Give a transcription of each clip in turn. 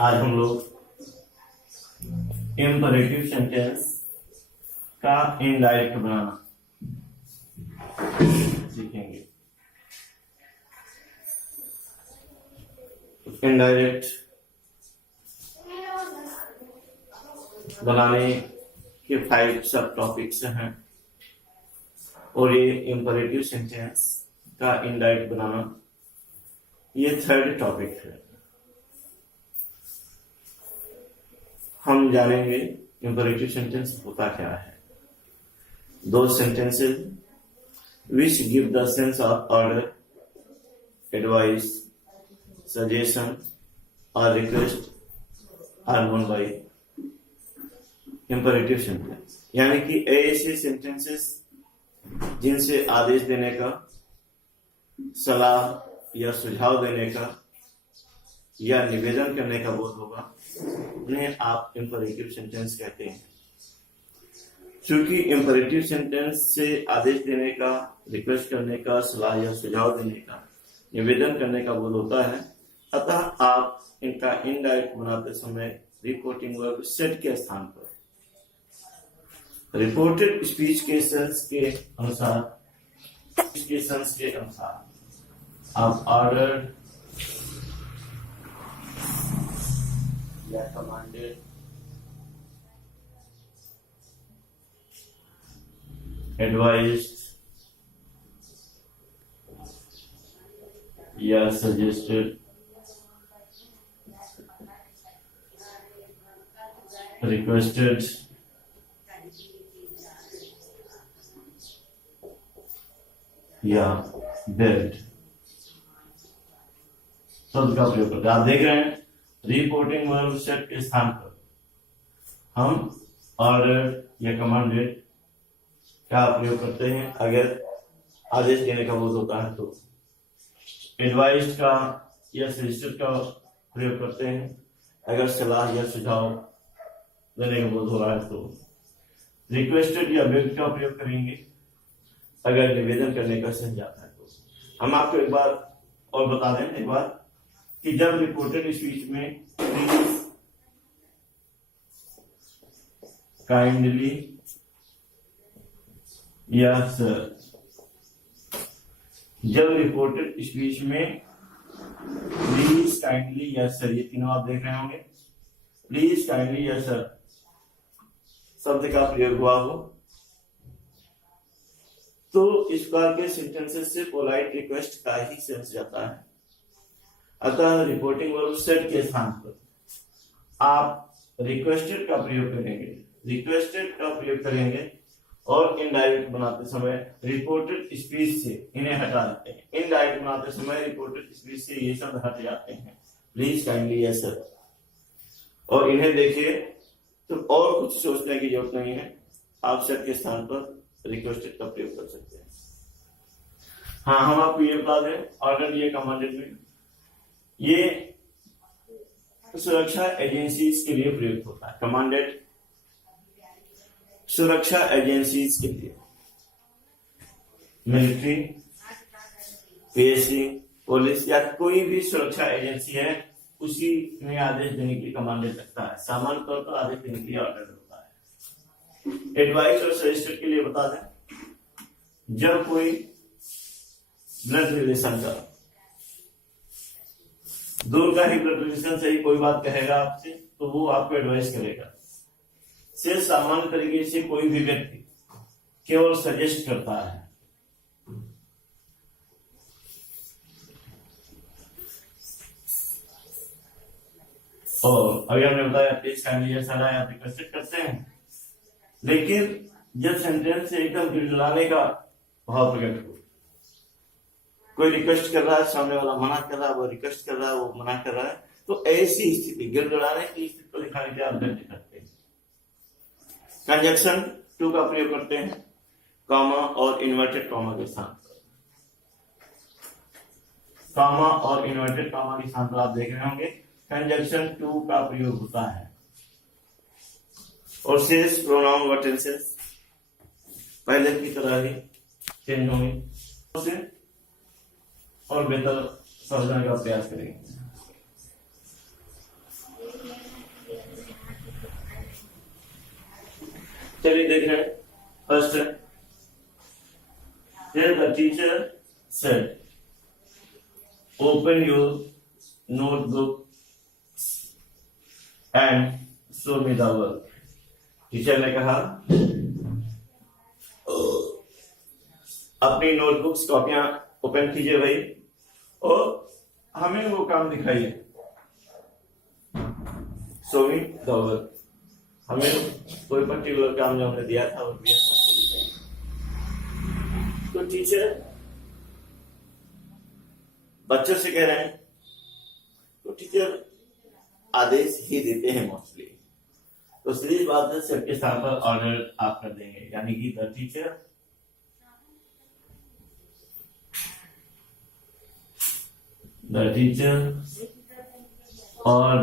आज हम लोग इम्परेटिव सेंटेंस का इनडायरेक्ट बनाना सीखेंगे। इनडायरेक्ट बनाने के 5 सब टॉपिक्स हैं और ये इम्परेटिव सेंटेंस का इनडायरेक्ट बनाना ये 3rd टॉपिक है। हम जानेंगे इम्परेटिव सेंटेंस होता क्या है। Those sentences which give the sense of order, advice, suggestion or request are known by imperative sentence। यानी कि ऐसे sentences जिनसे आदेश देने का, सलाह या सुझाव देने का या निवेदन करने का बोध होगा, उन्हें आप इम्परेटिव सेंटेंस कहते हैं। क्योंकि इम्परेटिव सेंटेंस से आदेश देने का, रिक्वेस्ट करने का, सलाह या सुझाव देने का, निवेदन करने का बोध होता है, अतः आप इनका इनडायरेक्ट बनाते समय रिपोर्टिंग वर्ब सेट के स्थान पर रिपोर्टेड स्पीच के सेंस के अनुसार आप ऑर्डर या कमांडेड, एडवाइज्ड या सजेस्टेड, रिक्वेस्टेड या बेग्ड शब्द का प्रयोग करते हैं। आप देख रहे हैं रिपोर्टिंग वर्ब सेट के स्थान पर हम ऑर्डर या कमांडेड का प्रयोग करते हैं अगर आदेश देने का बोध होता है, तो एडवाइस का या सजेस्टेड का प्रयोग करते हैं अगर सलाह या सुझाव देने का बोध हो रहा है, तो रिक्वेस्टेड या बेग्ड का प्रयोग करेंगे अगर निवेदन करने का सही जाता है। तो हम आपको एक बार और बता दें एक बार कि जब रिपोर्टेड स्पीच में प्लीज, काइंडली या सर, जब रिपोर्टेड स्पीच में प्लीज, काइंडली या सर, ये तीनों आप देख रहे होंगे, प्लीज, काइंडली या सर शब्द का प्रयोग हुआ हो, तो इस प्रकार के सेंटेंसेस से पोलाइट रिक्वेस्ट का ही सेंस जाता है। अतः रिपोर्टिंग वर्ब सेट के स्थान पर आप रिक्वेस्टेड का प्रयोग करेंगे और इनडायरेक्ट बनाते समय रिपोर्टेड स्पीच से इन्हें हटा देते हैं। इनडायरेक्ट बनाते समय रिपोर्टेड स्पीच से ये शब्द हट जाते हैं, प्लीज, काइंडली या सर, और इन्हें देखिए तो और कुछ सोचने की जरूरत नहीं है, आप सेट के स्थान पर रिक्वेस्टेड का प्रयोग कर सकते हैं। हाँ, हम आपको ये बता दें ऑर्डर या कमांडेड में ये सुरक्षा एजेंसीज के लिए प्रयुक्त होता है। कमांडेड सुरक्षा एजेंसीज के लिए, मिलिट्री, पीएससी, पुलिस या कोई भी सुरक्षा एजेंसी है, उसी में आदेश देने के लिए कमांडेड लगता है। सामान्य तौर पर आदेश देने के लिए ऑर्डर होता है। एडवाइस और सजेस्टेड के लिए बता दें, जब कोई ब्लड रिलेशन का, दूर का ही ब्लड रिलेशन से ही कोई बात कहेगा आपसे, तो वो आपको एडवाइस करेगा। से सामान्य तरीके से कोई भी व्यक्ति केवल सजेस्ट करता है। और अभी हमने बताया प्लीज, काइंडली या सर आप रिक्वेस्ट करते हैं, लेकिन जब सेंटेंस से एकदम गिड़गिड़ाने का भाव प्रकट हो, कोई रिक्वेस्ट कर रहा है, सामने वाला मना कर रहा है, वो रिक्वेस्ट कर रहा है, वो मना कर रहा है, तो ऐसी स्थिति, गिड़गिड़ाने की स्थिति को दिखाने के लिए आप गलती करते हैं। कंजक्शन टू का प्रयोग करते हैं कॉमा और इन्वर्टेड कॉमा के स्थान पर। कॉमा और इन्वर्टेड कॉमा के स्थान पर आप देख रहे होंगे कंजक्शन टू का प्रयोग होता है। और शेष प्रोनाउन व टेंसेस पहले की तरह ही चेंज होंगे और बेहतर समझने का प्रयास करेंगे। चलिए देख रहे हैं। फर्स्ट है, here the teacher said, open your notebooks and show me the work. Teacher ने कहा अपनी नोटबुक्स कॉपियां ओपन कीजिए भाई और हमें वो काम दिखाइए। शो मी द वर्क, हमें कोई पर्टिकुलर काम जो हमने दिया था वो दिया था। तो टीचर बच्चों से कह रहे हैं, तो टीचर आदेश ही देते हैं मोस्टली, तो सीधी बात है सेट के स्थान पर ऑर्डर आप कर देंगे, यानी कि द टीचर और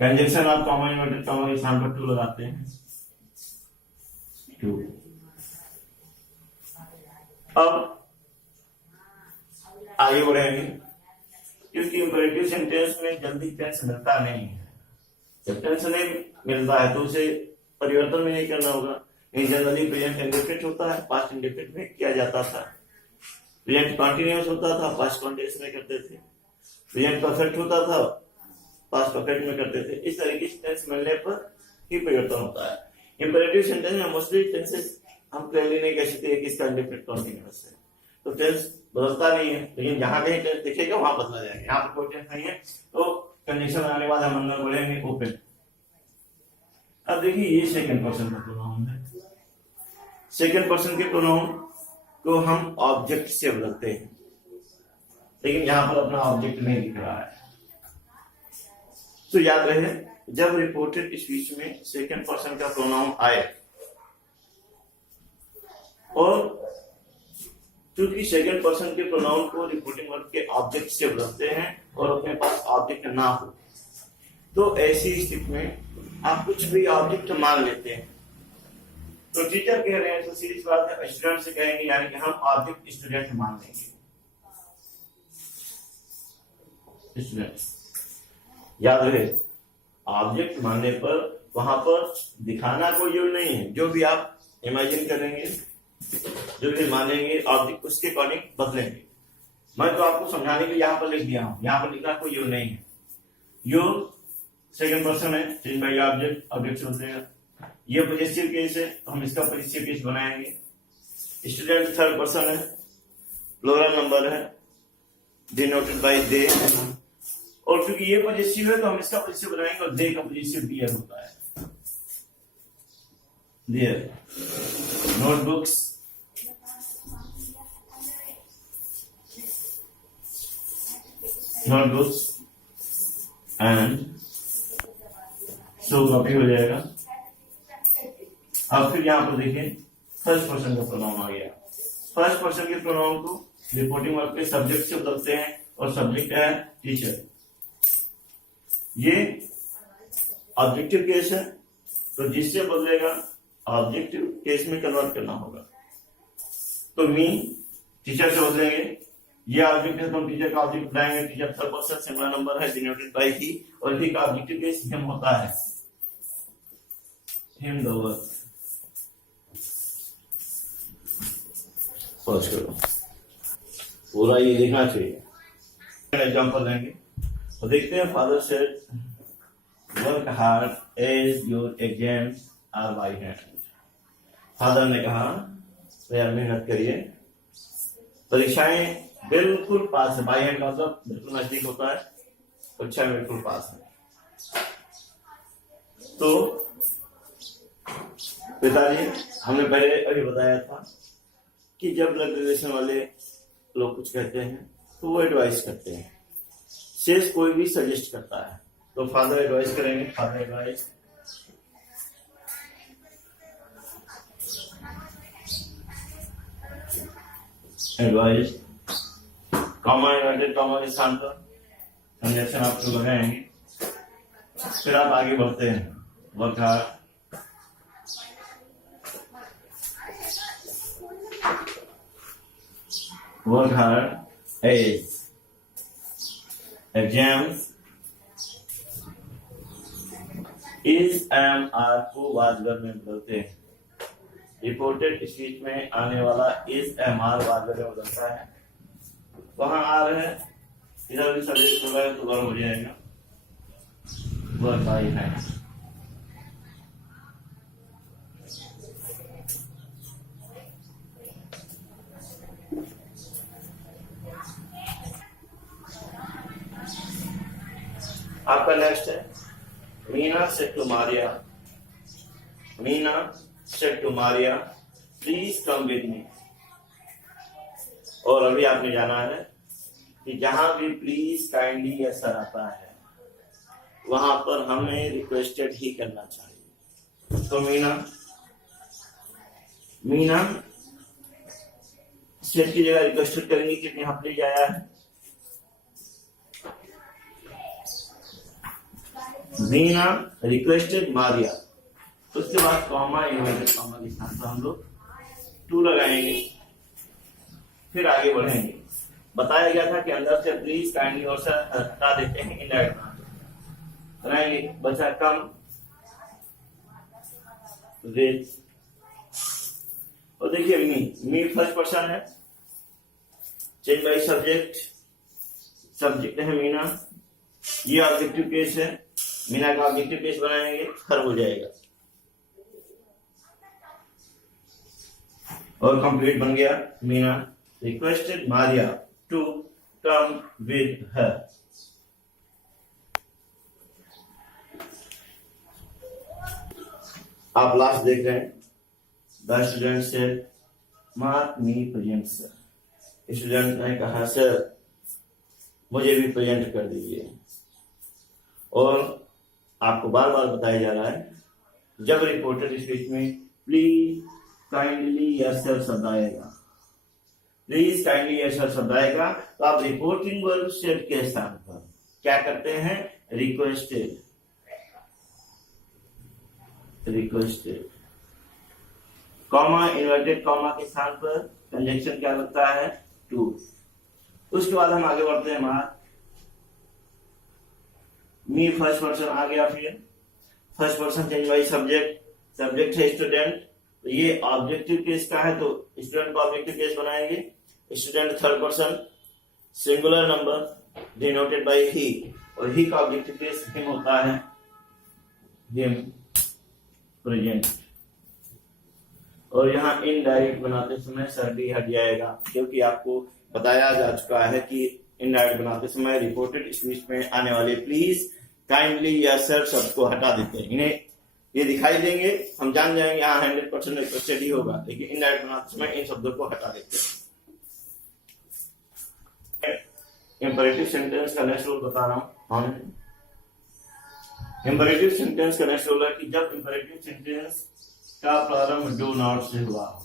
कंजंक्शन आप कॉमन इन्वर्टेड कॉमा के स्थान पर टू लगाते हैं। टू। अब आगे बढ़ेंगे, क्योंकि इंपरेटिव सेंटेंस में जल्दी टेंस मिलता नहीं है। जब टेंस नहीं मिलता है तो उसे परिवर्तन भी नहीं करना होगा। जनरली प्रेजेंट इंडेफिनिट होता है, पास्ट इंडेफिनिट में किया जाता था। प्रेजेंट कॉन्टिन्यूअस होता था, पास्ट कॉन्टिन्यूअस में करते थे। प्रेजेंट परफेक्ट होता था, पास्ट परफेक्ट में करते थे। इस तरीके से टेंस मिलने पर ही परिवर्तन होता है। इंपरेटिव सेंटेंस में मोस्टली टेंसेस हम क्लियरली नहीं कह सकते कि इसका इंडेफिनिट कॉन्टिन्यूअस है, तो टेंस बदलता नहीं है। लेकिन जहां कहीं टेंस दिखेगा वहां बदला जाएगा। यहाँ पर कोई टेंस नहीं है तो कंडीशन लगाने के बाद हम अंदर बढ़ेंगे ओपन। अब देखिए ये सेकंड पर्सन का प्रोनाउन है। सेकंड पर्सन के प्रोनाउन को हम ऑब्जेक्ट से बदलते हैं, लेकिन यहां पर अपना ऑब्जेक्ट नहीं दिख रहा है। तो याद रहे, जब रिपोर्टेड स्पीच में सेकंड पर्सन का प्रोनाउन आए और क्योंकि सेकंड पर्सन के प्रोनाउन को रिपोर्टिंग वर्ब के ऑब्जेक्ट से बदलते हैं और अपने पास ऑब्जेक्ट ना हो, तो ऐसी स्थिति में आप कुछ भी ऑब्जेक्ट मान लेते हैं। तो टीचर कह रहे हैं तो सीधी बात है, स्टूडेंट से कहेंगे, यानी कि हम ऑब्जेक्ट स्टूडेंट मान लेंगे। स्टूडेंट याद रहे, ऑब्जेक्ट मानने पर वहां पर दिखाना कोई जरूरी नहीं है। जो भी आप इमेजिन करेंगे, जो भी मानेंगे, ऑब्जेक्ट उसके अकॉर्डिंग बदलेंगे। मैं तो आपको समझाने के लिए यहाँ पर लिख दिया हूं, यहाँ पर लिखना कोई यूज नहीं है। यू सेकंड पर्सन है, चेंज बाय ऑब्जेक्ट, ऑब्जेक्ट से बदलेगा। ये पॉजिटिव केस है तो हम इसका पॉजिटिव केस बनाएंगे। स्टूडेंट थर्ड पर्सन है, प्लूरल नंबर है, डिनोटेड बाय दे, और क्योंकि ये पॉजिटिव है तो हम इसका पॉजिटिव बनाएंगे और दे का पॉजिटिव डियर होता है। Dear notebooks and so copy हो जाएगा। अब फिर यहां पर देखिए फर्स्ट पर्सन का प्रोनाउन आ गया। फर्स्ट पर्सन के प्रोनाउन को रिपोर्टिंग वर्ब के सब्जेक्ट से बदलते हैं और सब्जेक्ट है टीचर। ये ऑब्जेक्टिव केस है तो जिससे बदलेगा ऑब्जेक्टिव केस में कन्वर्ट करना होगा। तो मी टीचर से बदलेंगे, ये ऑब्जेक्ट है तो हम टीचर का ऑब्जेक्ट बनाएंगे। Teacher third person singular number है, डिनोटेड बाय ही, और ही का ऑब्जेक्टिव केस हिम होता है। Him the work. पॉज करो, पूरा ये देखना चाहिए। एग्जांपल लेंगे तो देखते हैं। Father said work hard as your exams are by hand. Father ने कहा यार मेहनत करिए, परीक्षाएं बिल्कुल पास है। बाय हैंड का मतलब बिल्कुल नजदीक होता है, परीक्षा बिल्कुल पास है। तो पिताजी, हमने पहले अभी बताया था कि जब ब्लड रिलेशन वाले लोग कुछ कहते हैं तो वो एडवाइस करते हैं, शेष कोई भी सजेस्ट करता है। तो फादर एडवाइस करेंगे, father advice comma inverted comma के स्थान पर कंजंक्शन आपको लगाएंगे। फिर आप आगे बढ़ते हैं। Work hard as exams is एम आर को वाजगर में बदलते हैं। रिपोर्टेड स्पीच में आने वाला इज एम आर वाजगर में बदलता है। वहां आर है, इधर भी सब्जेक्ट होगा तो वर हो जाएगा, वर बाई है। आपका नेक्स्ट है Meena said to Maria, Meena said to Maria please come with me. और अभी आपने जाना है कि जहां भी प्लीज काइंडली ऐसा आता है वहां पर हमें रिक्वेस्टेड ही करना चाहिए। तो मीना सेड की जगह रिक्वेस्टेड करेंगे कि यहाँ प्लीज आया है। मीना रिक्वेस्टेड मारिया, उसके बाद कॉमा इन्वर्टेड कॉमा के साथ हम लोग टू लगाएंगे, फिर आगे बढ़ेंगे। बताया गया था कि अंदर से प्लीज काइंडली और से हटा देते हैं, इनडायरेक्ट बनाएंगे। बचा कम विद, और देखिए मी फर्स्ट पर्सन है, चेंज बाय सब्जेक्ट, सब्जेक्ट है मीना, ये ऑब्जेक्टिव केस है, मीना का ऑब्जेक्टिव केस बनाएंगे, खत्म हो जाएगा और कंप्लीट बन गया। Meena requested Maria to come with her. आप लास्ट देख रहे हैं, the student said mark me present sir. Student ने कहा सर मुझे भी प्रेजेंट कर दीजिए। और आपको बार बार बताया जा रहा है जब रिपोर्टेड स्पीच में प्लीज काइंडली या सर शब्द आएगा, प्लीज काइंडली या सर शब्द आएगा तो आप रिपोर्टिंग वर्ब सेड के स्थान पर क्या करते हैं, रिक्वेस्टेड कॉमा इन्वर्टेड कॉमा के स्थान पर कंजंक्शन क्या लगता है, टू। उसके बाद हम आगे बढ़ते हैं। मार्क मी फर्स्ट पर्सन आ गया, फिर first person change by subject, subject है स्टूडेंट, तो ये ऑब्जेक्टिव केस का है तो स्टूडेंट को ऑब्जेक्टिव केस बनाएंगे। Student third person, singular number denoted by he, और ही का ऑब्जेक्टिव केस हिम होता है, हिम प्रेजेंट। और यहाँ इनडायरेक्ट बनाते समय सर भी हट जाएगा, क्योंकि आपको बताया जा चुका है कि इनडायरेक्ट बनाते समय रिपोर्टेड स्पीच में आने वाले प्लीज काइंडली या सर शब्द को हटा देते हैं। इन्हें ये दिखाई देंगे, हम जान जाएंगे यहाँ 100% रिक्वेस्टेड ही होगा, लेकिन इनडायरेक्ट बनाते समय इन शब्दों को हटा देते हैं। इंपरेटिव सेंटेंस का नेक्स्ट रूल बता रहा हूं। इंपरेटिव सेंटेंस का नेक्स्ट रूल है कि जब इंपरेटिव सेंटेंस का प्रारंभ डू नॉट से हुआ हो,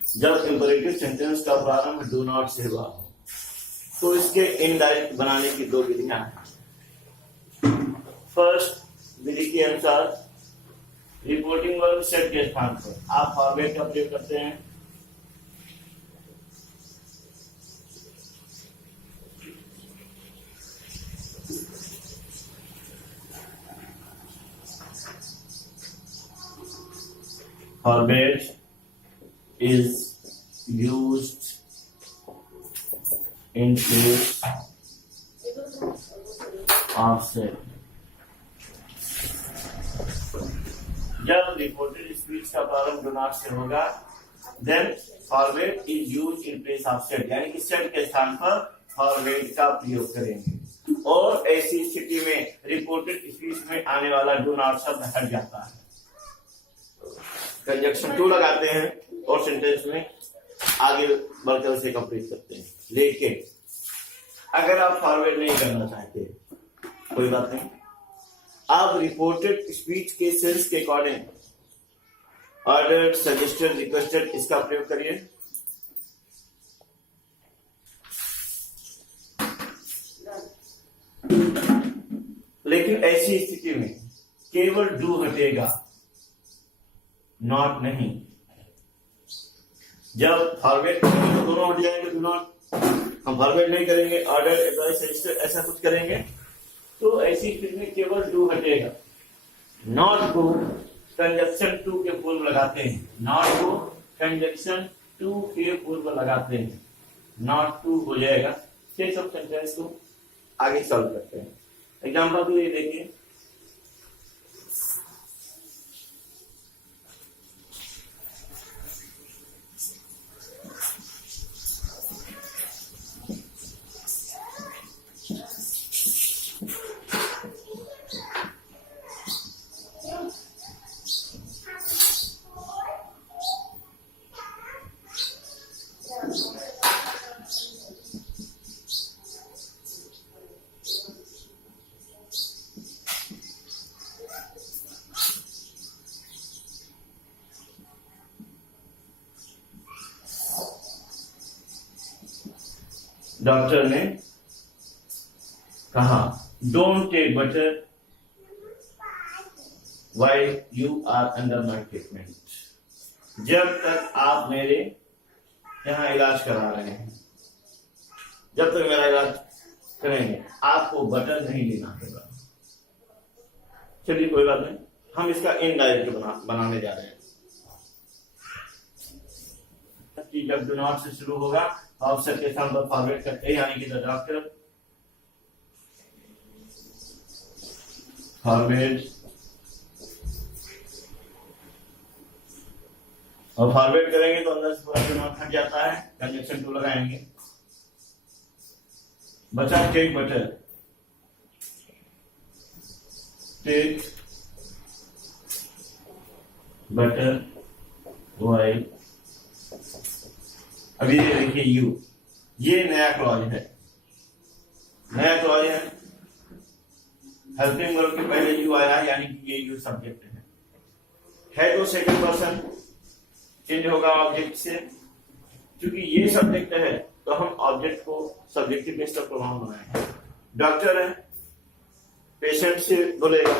जब इंपरेटिव सेंटेंस का प्रारंभ डू नॉट से हुआ हो तो इसके इनडायरेक्ट बनाने की दो विधियां हैं। फर्स्ट विधि के अनुसार रिपोर्टिंग वर्ब सेड के स्थान पर आप फॉर्मेट का प्रयोग करते हैं। Format is used in place of set. जब रिपोर्टेड स्पीच का प्रारंभ डू नॉट से होगा, then format is used in place of set, यानी कि सेट के स्थान पर फॉर्मेट का प्रयोग करेंगे। और ऐसी स्थिति में रिपोर्टेड स्पीच में आने वाला डू नॉट शब्द हट जाता है, कंजक्शन टू लगाते हैं और सेंटेंस में आगे बढ़कर से कंप्लीट करते हैं। लेकिन अगर आप फॉरवर्ड नहीं करना चाहते, कोई बात नहीं, आप रिपोर्टेड स्पीच के सेंस के अकॉर्डिंग ऑर्डर्ड, सजेस्टेड, रिक्वेस्टेड इसका प्रयोग करिए। लेकिन ऐसी स्थिति में केवल डू हटेगा, नॉट नहीं। जब फॉरवर्ड करेंगे तो दोनों हट जाएंगे, डू नॉट। हम फॉरवर्ड नहीं करेंगे, ऑर्डर, एडवाइस, सजेस्टेड ऐसा कुछ करेंगे तो ऐसी स्थिति में केवल डू हटेगा। नॉट को कंजक्शन टू के पूर्व लगाते हैं, नॉट को कंजक्शन टू के पूर्व लगाते हैं, नॉट टू हो जाएगा। ये सब सेंटेंस को आगे सॉल्व करते हैं। एग्जाम्पल तो ये देखिए, डॉक्टर ने कहा don't take butter while you are under my treatment. जब तक आप मेरे यहाँ इलाज करा रहे हैं, जब तक मेरा इलाज करेंगे आपको बटर नहीं लेना होगा। चलिए कोई बात नहीं, हम इसका इनडायरेक्ट बनाने जा रहे हैं कि जब डू नॉट से शुरू होगा ऑप्शन के स्थान पर फॉरवर्ड करते हैं, यानी कि द डॉक्टर फॉरवर्ड, और फॉरवर्ड करेंगे तो अंदर से पूरा डू नॉट हट जाता है, कंजक्शन टू लगाएंगे। बचा take butter, take butter while. अभी देखिए यू, ये नया क्लॉज है, नया क्लॉज है। हेल्पिंग वर्ब के पहले यू आया, यानी कि ये यू सब्जेक्ट है तो सेकंड पर्सन चेंज होगा ऑब्जेक्ट से। क्योंकि ये सब्जेक्ट है तो हम ऑब्जेक्ट को सब्जेक्टिव बेस पर प्रोनाउन बनाएंगे। डॉक्टर है, पेशेंट से बोलेगा,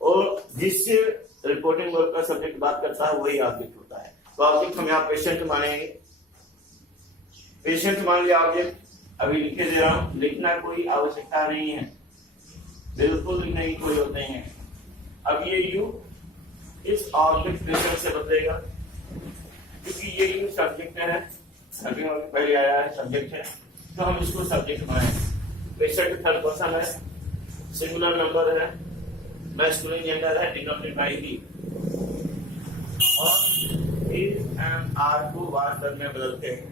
और जिससे रिपोर्टिंग वर्ब का सब्जेक्ट बात करता है वही ऑब्जेक्ट होता है। तो ऑब्जेक्ट हम यहाँ पेशेंट मानेंगे, पेशेंट मान लिया ऑब्जेक्ट। अभी लिखे दे रहा हूं, लिखना कोई आवश्यकता नहीं है, बिल्कुल नहीं कोई होते हैं। अब ये यू इस ऑब्जेक्ट पेशेंट से बदलेगा, क्योंकि ये यू सब्जेक्ट है, पहले आया है सब्जेक्ट है, तो हम इसको सब्जेक्ट बनाएंगे। पेशेंट थर्ड पर्सन है, सिंगुलर नंबर है, मैस्कुलिन जेंडर है, डिनोटेड बाय ही, और इज एंड आर को वाज में बदलते हैं।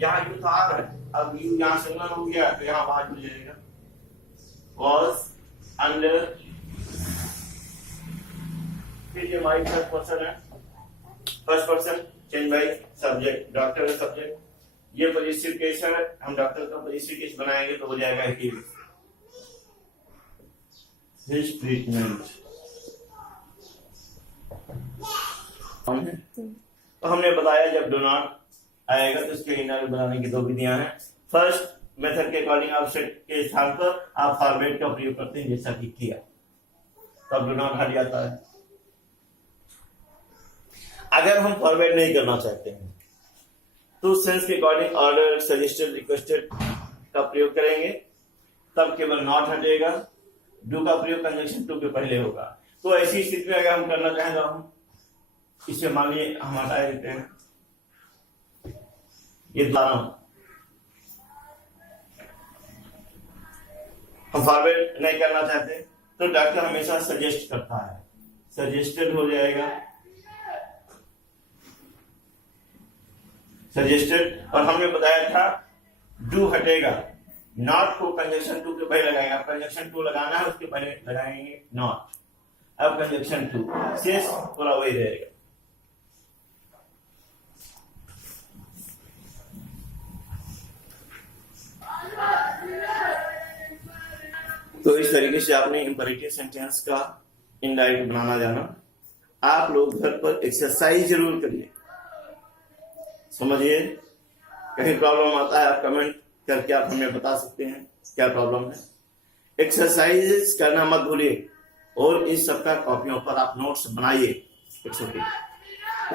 यहाँ यू था है, अब यू यहाँ सिंगुलर हो गया तो यहाँ वाज हो जाएगा, वाज अंडर। फिर ये माई थर्ड पर्सन है, first person change by subject, doctor है सब्जेक्ट। ये पॉजिटिव केस है, हम डॉक्टर का पॉजिटिव केस बनाएंगे तो हो जाएगा हिज ट्रीटमेंट। तो हमने बताया जब डू नॉट आएगा तो इसके इंडायरेक्ट बनाने की दो विधियां हैं। फर्स्ट मेथड के अकॉर्डिंग ऑब्जेक्ट के स्थान पर आप फॉरवर्ड का प्रयोग करते हैं, जैसा कि किया, तब डू नॉट हट जाता है। अगर हम फॉरवर्ड नहीं करना चाहते हैं तो सेंस के अकॉर्डिंग ऑर्डर, सजेस्टेड, रिक्वेस्टेड का प्रयोग करेंगे, तब केवल नॉट हटेगा। डू का प्रयोग कंजंक्शन टू के पहले होगा। तो ऐसी स्थिति में अगर हम करना चाहें तो हम इसे मान लीजिए हम हटा देते हैं, ये द्वारा हम फॉरवर्ड नहीं करना चाहते तो डॉक्टर हमेशा सजेस्ट करता है, सजेस्टेड हो जाएगा, सजेस्टेड। और हमने बताया था डू हटेगा, नॉट को कंजंक्शन टू के पहले लगाएंगे। अब कंजंक्शन टू लगाना है, उसके पहले लगाएंगे नॉट, अब कंजंक्शन टू, शेष पूरा वही रहेगा। तो इस तरीके से आपने इंपरेटिव सेंटेंस का इनडायरेक्ट बनाना जाना। आप लोग घर पर एक्सरसाइज जरूर करिए, समझिए। कहीं प्रॉब्लम आता है आप कमेंट करके आप हमें बता सकते हैं क्या प्रॉब्लम है। एक्सरसाइज करना मत भूलिए, और इस सब का कॉपियों पर आप नोट्स बनाइए। It's okay.